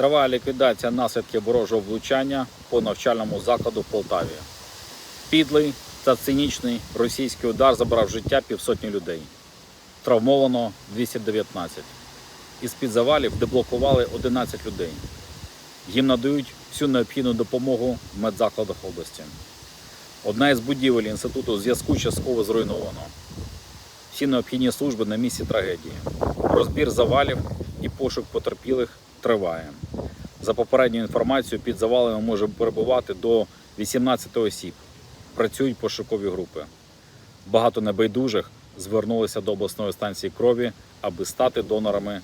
Триває ліквідація наслідків ворожого влучання по навчальному закладу в Полтаві. Підлий та цинічний російський удар забрав життя півсотні людей. Травмовано 219. Із-під завалів деблокували 11 людей. Їм надають всю необхідну допомогу в медзакладах області. Одна із будівель інституту зв'язку частково зруйновано. Всі необхідні служби на місці трагедії. Розбір завалів і пошук потерпілих триває. За попередньою інформацією, під завалами може перебувати до 18 осіб. Працюють пошукові групи. Багато небайдужих звернулися до обласної станції крові, аби стати донорами.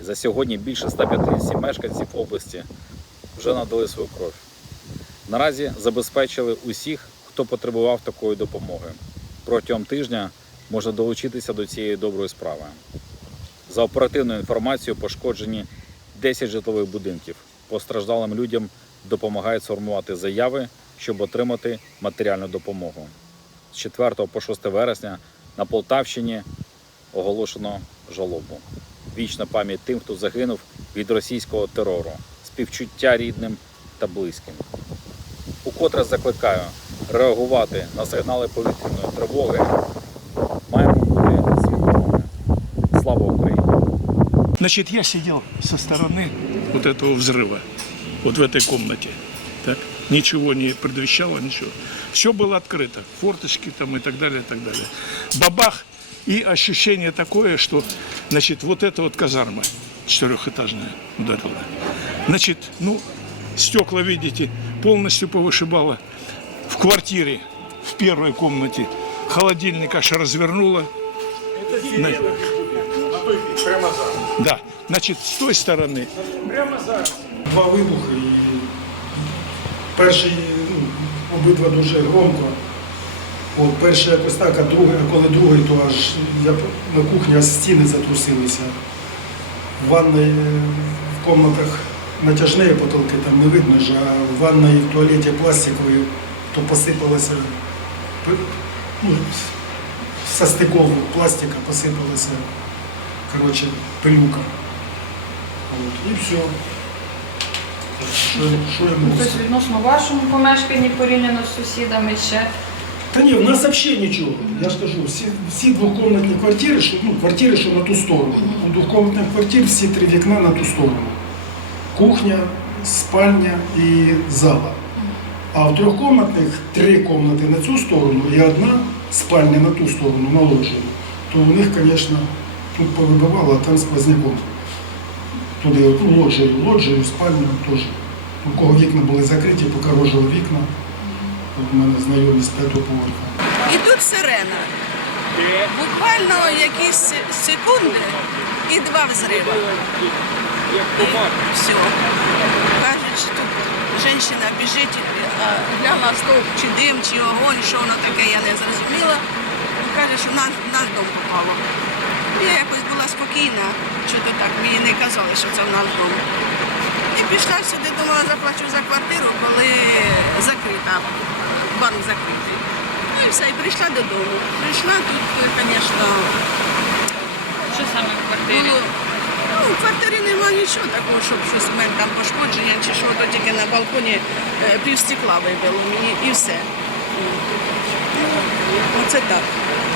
За сьогодні більше 150 мешканців області вже надали свою кров. Наразі забезпечили усіх, хто потребував такої допомоги. Протягом тижня можна долучитися до цієї доброї справи. За оперативною інформацією, пошкоджені 10 житлових будинків. Постраждалим людям допомагають сформувати заяви, щоб отримати матеріальну допомогу. З 4 по 6 вересня на Полтавщині оголошено жалобу. Вічна пам'ять тим, хто загинув від російського терору, співчуття рідним та близьким. Укотре закликаю реагувати на сигнали повітряної тривоги. Значит, я сидел со стороны вот этого взрыва, вот в этой комнате. Так? Ничего не предвещало, ничего. Все было открыто. Форточки там и так далее, и так далее. Бабах. И ощущение такое, что, значит, вот эта вот казарма четырехэтажная ударила. Значит, ну, стекла, видите, полностью повышибало. В квартире, в первой комнате, холодильник аж развернуло. На- Да, значит, с той стороны Два вибухи і перший, ну, обидва дуже громко. От, перший якось так, а другий, а коли другий, то аж я, на кухні аж стіни затрусилися. В ванной, в комнатах натяжні потолки, там не видно ж, а в ванной, в туалеті пластиковий, то посипалося, ну, со стиков пластика посипалася, коротше, пилюка. От, і все. Що, що я можу Тобто сказати? відносно вашому помешканні порівняно з сусідами ще. Та ні, в нас взагалі нічого. Я ж кажу, всі, всі двокомнатні квартири, що, ну, квартири, що на ту сторону. У двокомнатних квартир всі три вікна на ту сторону. Кухня, спальня і зала. А в трьохкомнатних три комнати на цю сторону і одна спальня на ту сторону, на лоджію. То у них, звісно, тут повибивало, а там сквозняком. Туди ну, лоджію, лоджію, спальню теж. У кого вікна були закриті, покорожили вікна. У мене знайомі з п'ятого поверха. І тут сирена. Буквально якісь секунди і два взриви. Все. Кажуть, що тут жінка біжить, глянула стовп, чи дим, чи огонь, що воно таке, я не зрозуміла. Каже, що в наш дом попало. Я якось була спокійна, що то так, мені не казали, що це в наш дом. І пішла сюди, думала, заплачу за квартиру, коли закрита, банк закритий. Ну і все, і прийшла додому. Прийшла тут, звісно, Що саме в квартирі? було. Ну, в квартирі нема нічого такого, щоб щось в мене там пошкодження чи що, то тільки на балконі е, пів стекла вибило мені і все. Ну, Оце так.